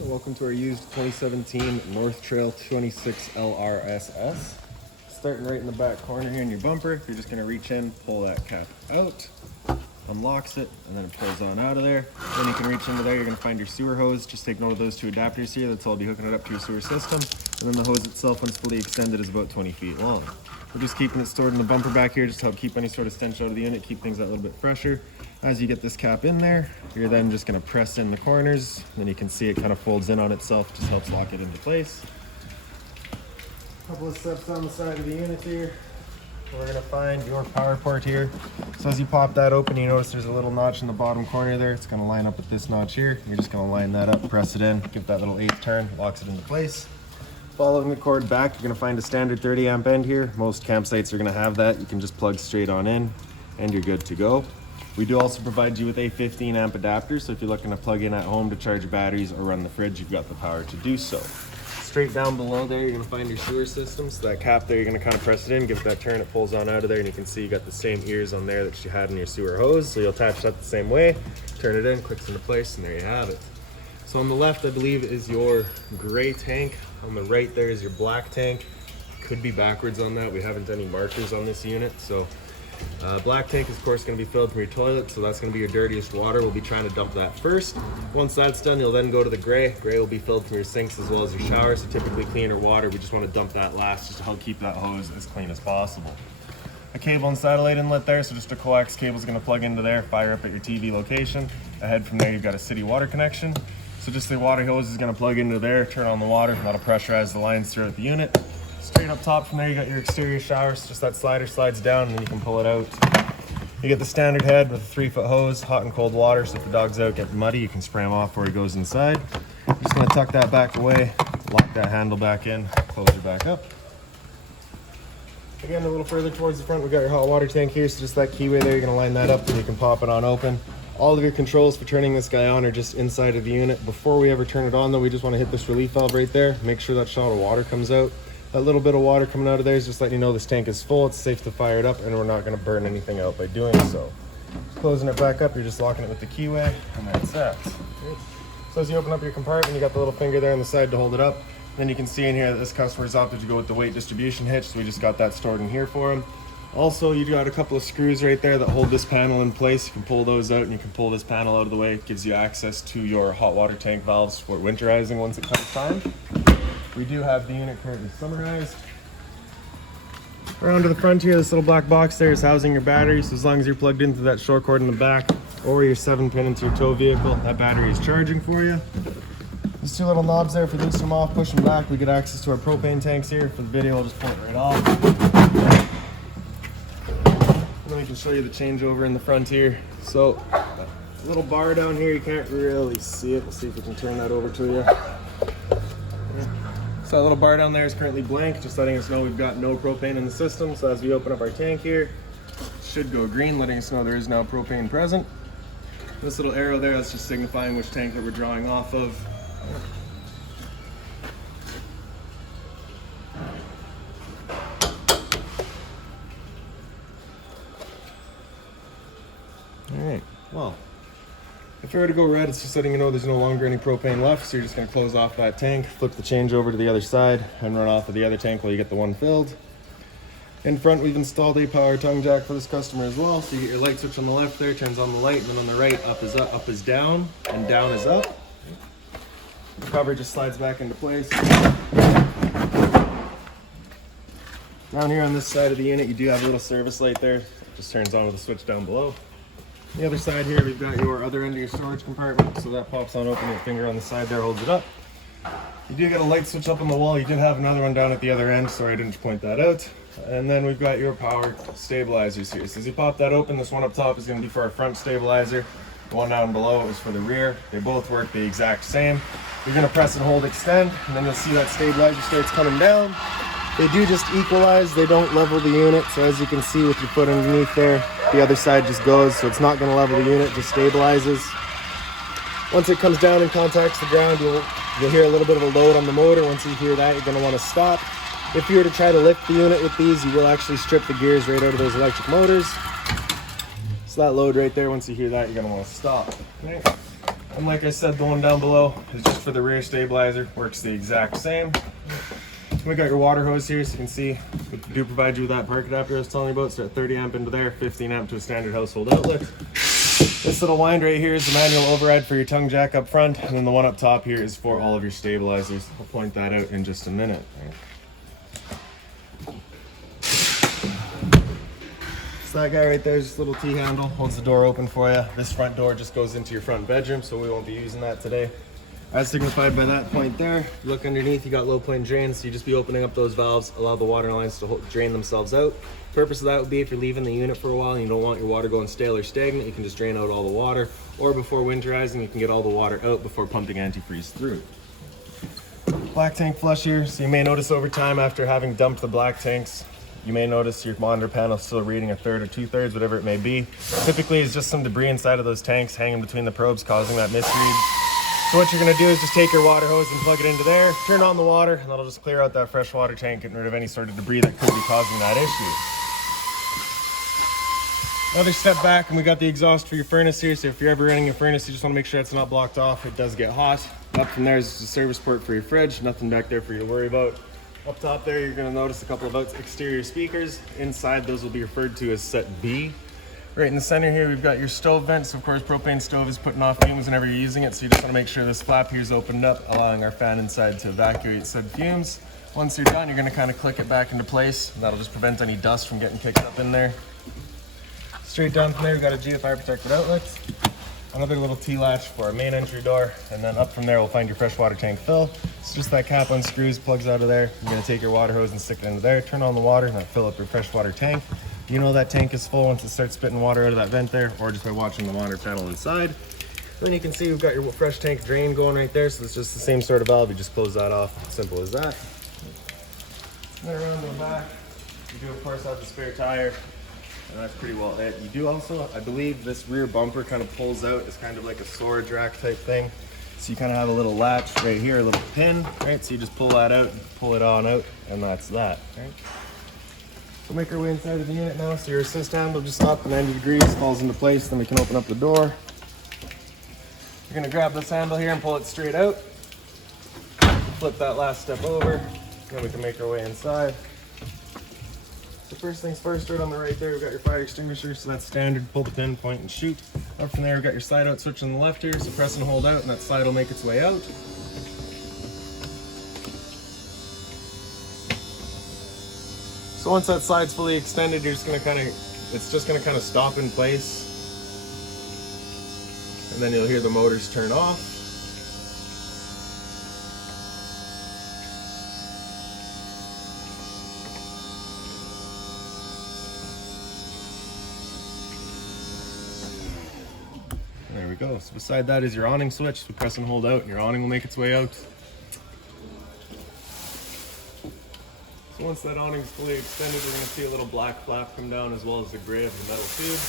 Welcome to our used 2017 North Trail 26 RLSS. Starting right in the back corner here in your bumper, you're just going to reach in, pull that cap out, unlocks it, and then it pulls on out of there. Then you can reach into there, you're going to find your sewer hose. Just take note of those two adapters here, that's all be hooking it up to your sewer system. And then the hose itself, when it's fully extended, is about 20 feet long. We're just keeping it stored in the bumper back here just to help keep any sort of stench out of the unit, keep things a little bit fresher. As you get this cap in there, you're then just going to press in the corners. Then you can see it kind of folds in on itself, just helps lock it into place. A couple of steps on the side of the unit here. We're going to find your power port here. So as you pop that open, you notice there's a little notch in the bottom corner there. It's going to line up with this notch here. You're just going to line that up, press it in, give that little 8th turn, locks it into place. Following the cord back, you're going to find a standard 30 amp end here. Most campsites are going to have that. You can just plug straight on in and you're good to go. We do also provide you with a 15 amp adapter, so if you're looking to plug in at home to charge your batteries or run the fridge, you've got the power to do so. Straight down below there, you're going to find your sewer system. So that cap there, you're going to kind of press it in, give it that turn, it pulls on out of there, and you can see you got the same ears on there that you had in your sewer hose. So you'll attach that the same way, turn it in, clicks into place, and there you have it. So on the left, I believe, is your gray tank. On the right there is your black tank. Could be backwards on that. We haven't done any markers on this unit, so black tank is of course going to be filled from your toilet, so that's going to be your dirtiest water. We'll be trying to dump that first. Once that's done, you'll then go to the gray. Gray will be filled from your sinks as well as your showers, so typically cleaner water. We just want to dump that last just to help keep that hose as clean as possible. A cable and satellite inlet there, so just a coax cable is going to plug into there, fire up at your TV location. Ahead from there, you've got a city water connection. So just the water hose is going to plug into there, turn on the water, and that'll pressurize the lines throughout the unit. Straight up top from there, you got your exterior showers. Just that slider slides down and then you can pull it out. You get the standard head with a 3-foot hose, hot and cold water, so if the dog's out, get muddy, you can spray him off before he goes inside. Just gonna tuck that back away, lock that handle back in, close it back up. Again, a little further towards the front, we got your hot water tank here, so just that keyway there, you're gonna line that up and you can pop it on open. All of your controls for turning this guy on are just inside of the unit. Before we ever turn it on though, we just wanna hit this relief valve right there, make sure that shot of water comes out. That little bit of water coming out of there is just letting you know this tank is full, it's safe to fire it up, and we're not going to burn anything out by doing so. Closing it back up, you're just locking it with the keyway, and that's that. So as you open up your compartment, you got the little finger there on the side to hold it up. Then you can see in here that this customer's opted to go with the weight distribution hitch, so we just got that stored in here for him. Also, you got a couple of screws right there that hold this panel in place. You can pull those out, and you can pull this panel out of the way. It gives you access to your hot water tank valves for winterizing once it comes time. We do have the unit currently summarized. Around to the front here, this little black box there is housing your battery. So as long as you're plugged into that short cord in the back or your 7-pin into your tow vehicle, that battery is charging for you. These two little knobs there for loose them off, push them back. We get access to our propane tanks here. For the video, I'll just pull it right off. And then we can show you the changeover in the front here. So, little bar down here, you can't really see it. We'll see if we can turn that over to you. So that little bar down there is currently blank, just letting us know we've got no propane in the system. So as we open up our tank here, it should go green, letting us know there is now propane present. This little arrow there, that's just signifying which tank that we're drawing off of. All right, well, if it were to go red, it's just letting you know there's no longer any propane left, so you're just going to close off that tank, flip the change over to the other side, and run off of the other tank while you get the one filled. In front, we've installed a power tongue jack for this customer as well, so you get your light switch on the left there, turns on the light, and then on the right, up is up, up is down, and down is up. The cover just slides back into place. Down here on this side of the unit, you do have a little service light there. It just turns on with a switch down below. The other side here, we've got your other end of your storage compartment, so that pops on open. Your finger on the side there holds it up. You do get a light switch up on the wall. You did have another one down at the other end, sorry I didn't point that out. And then we've got your power stabilizers here. So as you pop that open, this one up top is going to be for our front stabilizer. The one down below is for the rear. They both work the exact same. You're going to press and hold extend, and then you'll see that stabilizer starts coming down. They do just equalize, they don't level the unit. So as you can see with your foot underneath there, the other side just goes, so it's not going to level the unit, just stabilizes. Once it comes down and contacts the ground, you'll hear a little bit of a load on the motor. Once you hear that, you're going to want to stop. If you were to try to lift the unit with these, you will actually strip the gears right out of those electric motors. So that load right there, once you hear that, you're going to want to stop. Okay. And like I said, the one down below is just for the rear stabilizer. Works the exact same. We got your water hose here, so you can see we do provide you with that park adapter I was telling you about. So at 30 amp into there, 15 amp to a standard household outlet. This little wind right here is the manual override for your tongue jack up front, and then the one up top here is for all of your stabilizers. I'll point that out in just a minute. So that guy right there is just a little T-handle, holds the door open for you. This front door just goes into your front bedroom, so we won't be using that today. As signified by that point there, look underneath, you got low point drains, so you just be opening up those valves, allow the water lines to drain themselves out. Purpose of that would be if you're leaving the unit for a while and you don't want your water going stale or stagnant, you can just drain out all the water, or before winterizing, you can get all the water out before pumping antifreeze through. Black tank flush here, so you may notice over time after having dumped the black tanks, you may notice your monitor panel still reading 1/3 or 2/3, whatever it may be. Typically, it's just some debris inside of those tanks hanging between the probes causing that misread. So what you're gonna do is just take your water hose and plug it into there, turn on the water, and that'll just clear out that fresh water tank, getting rid of any sort of debris that could be causing that issue. Another step back, and we got the exhaust for your furnace here, so if you're ever running your furnace, you just wanna make sure it's not blocked off. It does get hot. Up from there is the service port for your fridge, nothing back there for you to worry about. Up top there, you're gonna notice a couple of exterior speakers. Inside, those will be referred to as set B. Right in the center here, we've got your stove vents. Of course, propane stove is putting off fumes whenever you're using it, so you just want to make sure this flap here is opened up, allowing our fan inside to evacuate said fumes. Once you're done, you're going to kind of click it back into place, and that'll just prevent any dust from getting picked up in there. Straight down from there, we've got a GFI protected outlet, another little T-latch for our main entry door, and then up from there, we'll find your freshwater tank fill. It's just that cap unscrews, plugs out of there. You're going to take your water hose and stick it into there, turn on the water, and that'll fill up your freshwater tank. You know that tank is full once it starts spitting water out of that vent there, or just by watching the monitor panel inside. Then you can see we've got your fresh tank drain going right there, so it's just the same sort of valve. You just close that off, simple as that. And then around to the back, you do of course have the spare tire, and that's pretty well it. You do also, I believe this rear bumper kind of pulls out. It's kind of like a storage rack type thing. So you kind of have a little latch right here, a little pin, right? So you just pull that out, pull it on out, and that's that, right? We'll make our way inside of the unit now. So your assist handle just stopped at 90 degrees, falls into place, then we can open up the door. You're gonna grab this handle here and pull it straight out. Flip that last step over, then we can make our way inside. So first things first, right on the right there, we've got your fire extinguisher, so that's standard. Pull the pin, point, and shoot. Up from there, we've got your slide out switch on the left here, so press and hold out, and that slide will make its way out. So once that slide's fully extended, you're just gonna it's just gonna kind of stop in place. And then you'll hear the motors turn off. There we go. So beside that is your awning switch. So press and hold out, and your awning will make its way out. So once that awning is fully extended, we're going to see a little black flap come down as well as the gray of the metal tube.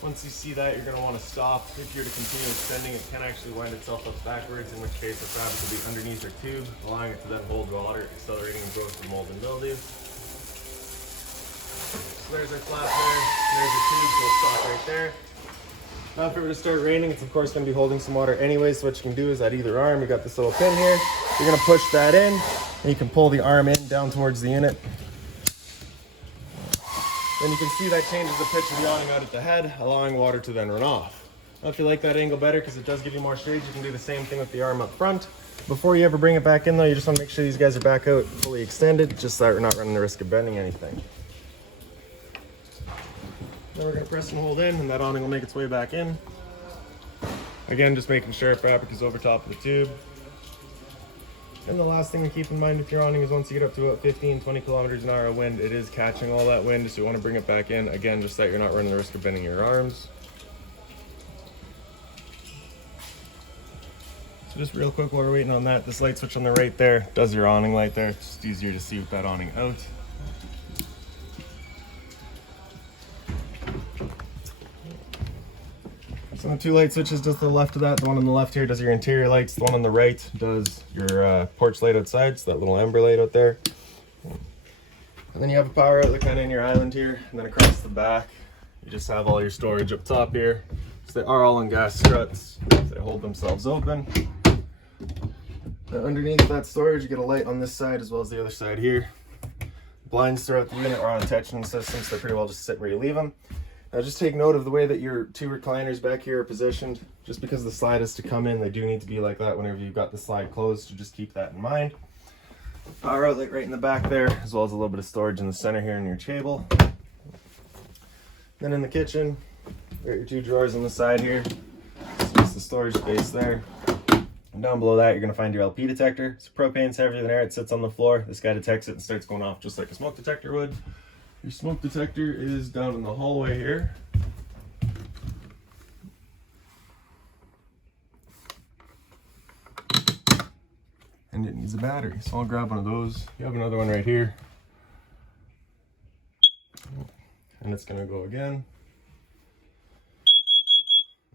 Once you see that, you're going to want to stop. If you're to continue extending, it can actually wind itself up backwards, in which case the fabric will be underneath your tube, allowing it to then hold water, accelerating the growth of mold and mildew. So there's our flap there, there's the tube, so we'll stop right there. Now if it were to start raining, it's of course going to be holding some water anyway, so what you can do is at either arm, you got this little pin here, you're going to push that in, and you can pull the arm in down towards the unit. Then you can see that changes the pitch of the awning out at the head, allowing water to then run off. Now if you like that angle better, because it does give you more shade, you can do the same thing with the arm up front. Before you ever bring it back in though, you just want to make sure these guys are back out fully extended, just so that we're not running the risk of bending anything. Then we're going to press and hold in, and that awning will make its way back in. Again, just making sure fabric is over top of the tube. And the last thing to keep in mind with your awning is once you get up to about 15-20 kilometers an hour of wind, it is catching all that wind, so you want to bring it back in, again, just so that you're not running the risk of bending your arms. So just real quick while we're waiting on that, this light switch on the right there does your awning light there. It's just easier to see with that awning out. So the two light switches just to the left of that, the one on the left here does your interior lights, the one on the right does your porch light outside, so that little amber light out there. And then you have a power outlet kind of in your island here, and then across the back, you just have all your storage up top here. So They are all in gas struts. They hold themselves open. Now underneath that storage, you get a light on this side as well as the other side here. Blinds throughout the unit are on attachment systems, so they pretty well just sit where you leave them. Now just take note of the way that your two recliners back here are positioned. Just because the slide is to come in, they do need to be like that whenever you've got the slide closed, so just keep that in mind. Power outlet right in the back there, as well as a little bit of storage in the center here in your table. Then in the kitchen, you got your two drawers on the side here. So just the storage space there. And down below that, you're going to find your LP detector. So propane's heavier than air, it sits on the floor. This guy detects it and starts going off just like a smoke detector would. Your smoke detector is down in the hallway here. And it needs a battery, so I'll grab one of those. You have another one right here. And it's going to go again.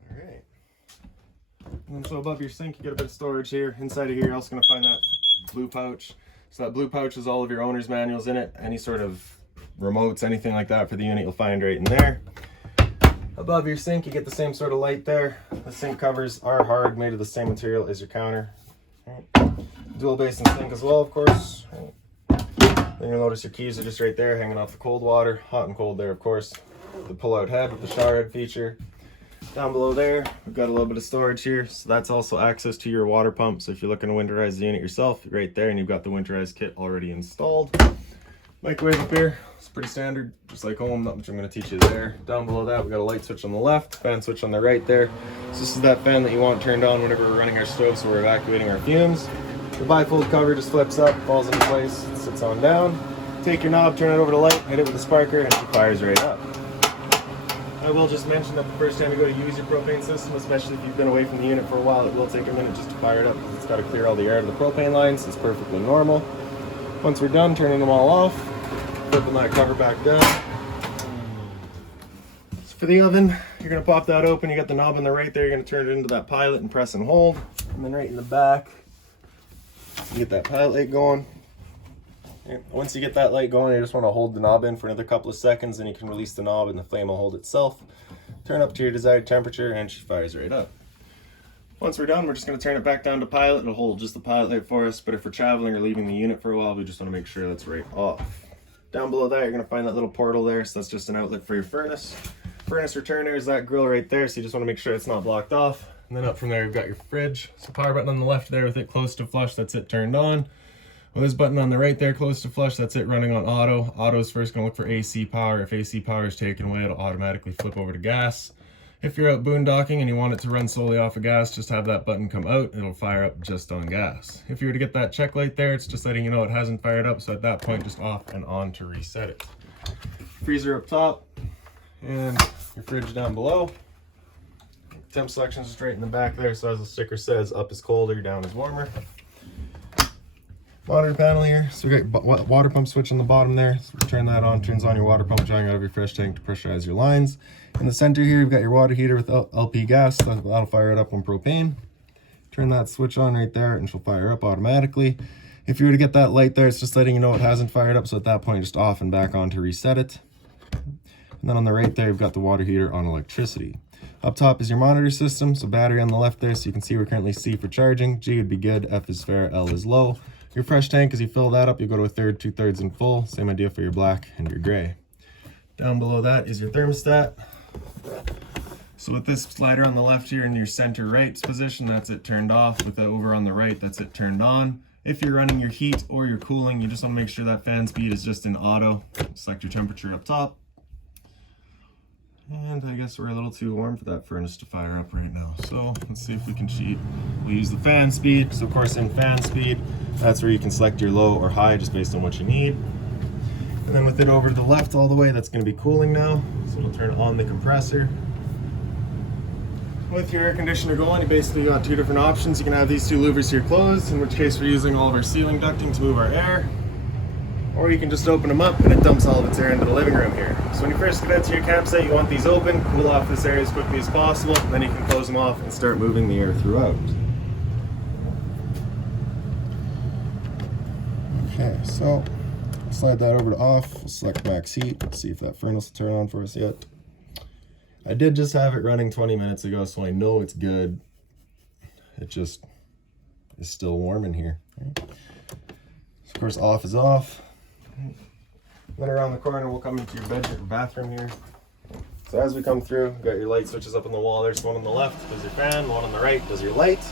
Alright. And so above your sink, you get a bit of storage here. Inside of here, you're also going to find that blue pouch. So that blue pouch has all of your owner's manuals in it. Any sort of remotes, anything like that for the unit, you'll find right in there. Above your sink, you get the same sort of light there. The sink covers are hard, made of the same material as your counter. Dual basin sink as well, of course. Then you'll notice your keys are just right there, hanging off the cold water. Hot and cold there, of course. The pull-out head with the shower head feature. Down below there, we've got a little bit of storage here. So that's also access to your water pump. So if you're looking to winterize the unit yourself, right there, and you've got the winterized kit already installed. Microwave up here, it's pretty standard, just like home, not much I'm going to teach you there. Down below that, we got a light switch on the left, fan switch on the right there. So this is that fan that you want turned on whenever we're running our stove, so we're evacuating our fumes. The bifold cover just flips up, falls into place, sits on down. Take your knob, turn it over to light, hit it with a sparker, and it fires right up. I will just mention that the first time you go to use your propane system, especially if you've been away from the unit for a while, it will take a minute just to fire it up because it's got to clear all the air out of the propane lines. It's perfectly normal. Once we're done turning them all off, flipping that cover back down. So for the oven, you're going to pop that open. You got the knob on the right there. You're going to turn it into that pilot and press and hold. And then right in the back, you get that pilot light going. And once you get that light going, you just want to hold the knob in for another couple of seconds, and you can release the knob and the flame will hold itself. Turn up to your desired temperature and she fires right up. Once we're done, we're just going to turn it back down to pilot. It'll hold just the pilot light for us, but if we're traveling or leaving the unit for a while, we just want to make sure that's right off. Down below that, you're going to find that little portal there, so that's just an outlet for your furnace. Furnace returner is that grill right there, so you just want to make sure it's not blocked off. And then up from there, you've got your fridge. So power button on the left there with it close to flush, that's it turned on. Well, this button on the right there, close to flush, that's it running on auto. Auto's first going to look for AC power. If AC power is taken away, it'll automatically flip over to gas. If you're out boondocking and you want it to run solely off of gas, just have that button come out. It'll fire up just on gas. If you were to get that check light there, it's just letting you know it hasn't fired up. So at that point, just off and on to reset it. Freezer up top and your fridge down below. Temp selection is just right in the back there. So as the sticker says, up is colder, down is warmer. Water panel here, so we got your water pump switch on the bottom there. So turn that on, turns on your water pump, drawing out of your fresh tank to pressurize your lines. In the center here, you've got your water heater with LP gas. That'll fire it up on propane. Turn that switch on right there and she'll fire up automatically. If you were to get that light there, it's just letting you know it hasn't fired up. So at that point, just off and back on to reset it. And then on the right there, you've got the water heater on electricity. Up top is your monitor system. So battery on the left there, so you can see we're currently C for charging. G would be good, F is fair, L is low. Your fresh tank, as you fill that up, you go to a third, 2/3 and full. Same idea for your black and your gray. Down below that is your thermostat. So with this slider on the left here in your center right position, that's it turned off. With that over on the right, that's it turned on. If you're running your heat or your cooling, you just want to make sure that fan speed is just in auto. Select your temperature up top. And I guess we're a little too warm for that furnace to fire up right now. So let's see if we can cheat. We'll use the fan speed. So of course in fan speed, that's where you can select your low or high just based on what you need. And then with it over to the left all the way, that's going to be cooling now. So we'll turn on the compressor. With your air conditioner going, you basically got two different options. You can have these two louvers here closed, in which case we're using all of our ceiling ducting to move our air. Or you can just open them up and it dumps all of its air into the living room here. So when you first get out to your campsite, you want these open, cool off this area as quickly as possible, and then you can close them off and start moving the air throughout. Okay, so slide that over to off, we'll select max heat, see if that furnace will turn on for us yet. I did just have it running 20 minutes ago, so I know it's good. It just is still warm in here. Right? So of course, off is off. Then around the corner, we'll come into your bedroom, bathroom here. So as we come through, you got your light switches up on the wall. There's one on the left, does your fan. One on the right, does your light.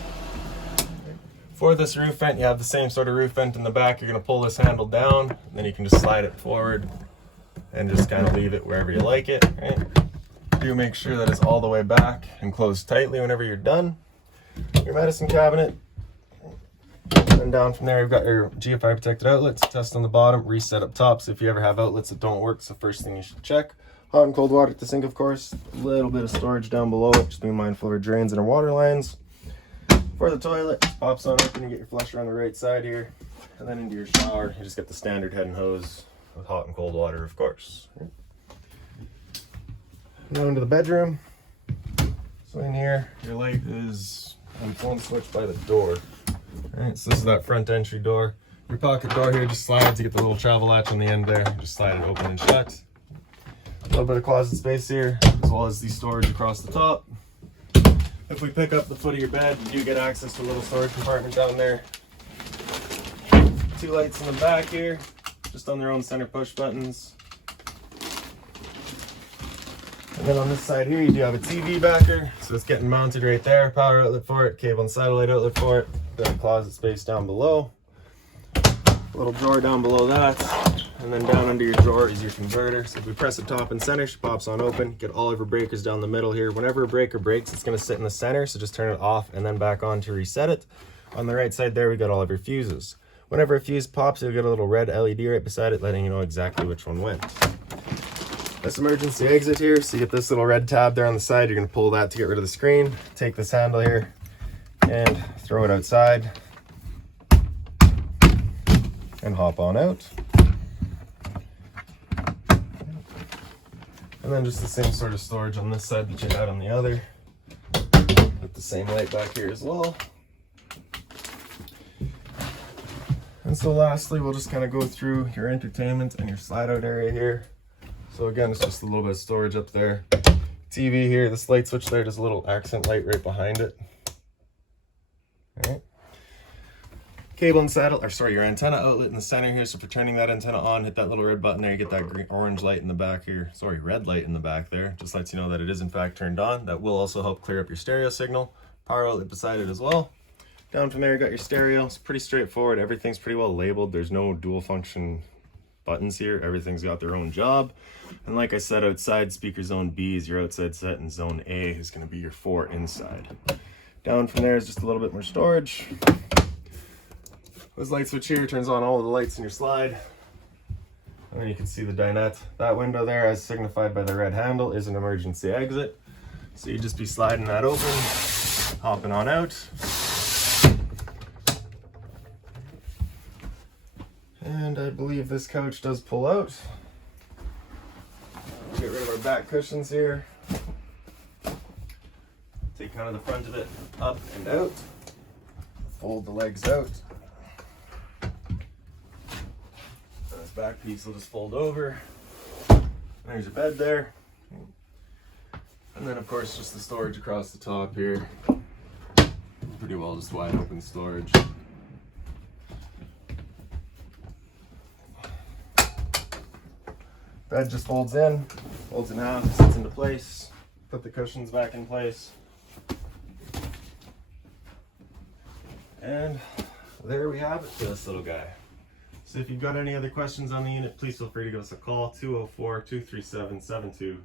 For this roof vent, you have the same sort of roof vent in the back. You're gonna pull this handle down, and then you can just slide it forward and just kind of leave it wherever you like it, right? Do make sure that it's all the way back and closed tightly whenever you're done. Your medicine cabinet. And down from there, you've got your GFI protected outlets, test on the bottom, reset up top. So if you ever have outlets that don't work, it's the first thing you should check. Hot and cold water at the sink, of course. A little bit of storage down below it. Just be mindful of our drains and our water lines. For the toilet, pops on open, you get your flusher on the right side here. And then into your shower, you just get the standard head and hose with hot and cold water, of course. Now into the bedroom. So in here, your light is on phone switch by the door. Alright, so this is that front entry door. Your pocket door here just slides. You get the little travel latch on the end there. Just slide it open and shut. A little bit of closet space here, as well as the storage across the top. If we pick up the foot of your bed, you do get access to a little storage compartment down there. 2 lights in the back here, just on their own center push buttons. And then on this side here, you do have a TV backer, so it's getting mounted right there. Power outlet for it, cable and satellite outlet for it. Then closet space down below. A little drawer down below that. And then down under your drawer is your converter. So if we press the top and center, she pops on open. Get all of our breakers down the middle here. Whenever a breaker breaks, it's gonna sit in the center, so just turn it off and then back on to reset it. On the right side there, we got all of your fuses. Whenever a fuse pops, you'll get a little red LED right beside it, letting you know exactly which one went. This emergency exit here, so you get this little red tab there on the side. You're gonna pull that to get rid of the screen. Take this handle here and throw it outside and hop on out. And then just the same sort of storage on this side that you had on the other. With the same light back here as well. And so lastly, we'll just kind of go through your entertainment and your slide out area here. So again, it's just a little bit of storage up there. TV here, this light switch there, just a little accent light right behind it. All right. Cable and saddle, or sorry, your antenna outlet in the center here. So for turning that antenna on, hit that little red button there. You get that green, orange light in the back here. Sorry, red light in the back there. Just lets you know that it is in fact turned on. That will also help clear up your stereo signal. Power outlet beside it as well. Down from there, you got your stereo. It's pretty straightforward. Everything's pretty well labeled. There's no dual function buttons here. Everything's got their own job. And like I said, outside speaker zone B is your outside set, and zone A is going to be your 4 inside. Down from there is just a little bit more storage. This light switch here turns on all of the lights in your slide. And then you can see the dinette. That window there, as signified by the red handle, is an emergency exit. So you just be sliding that open, hopping on out. And I believe this couch does pull out. Get rid of our back cushions here. Take kind of the front of it up and out. Fold the legs out. This back piece will just fold over. There's your bed there. And then of course just the storage across the top here. Pretty well just wide open storage. Bed just folds in half, sits into place. Put the cushions back in place. And there we have it for this little guy. So if you've got any other questions on the unit, please feel free to give us a call, 204-237-7272.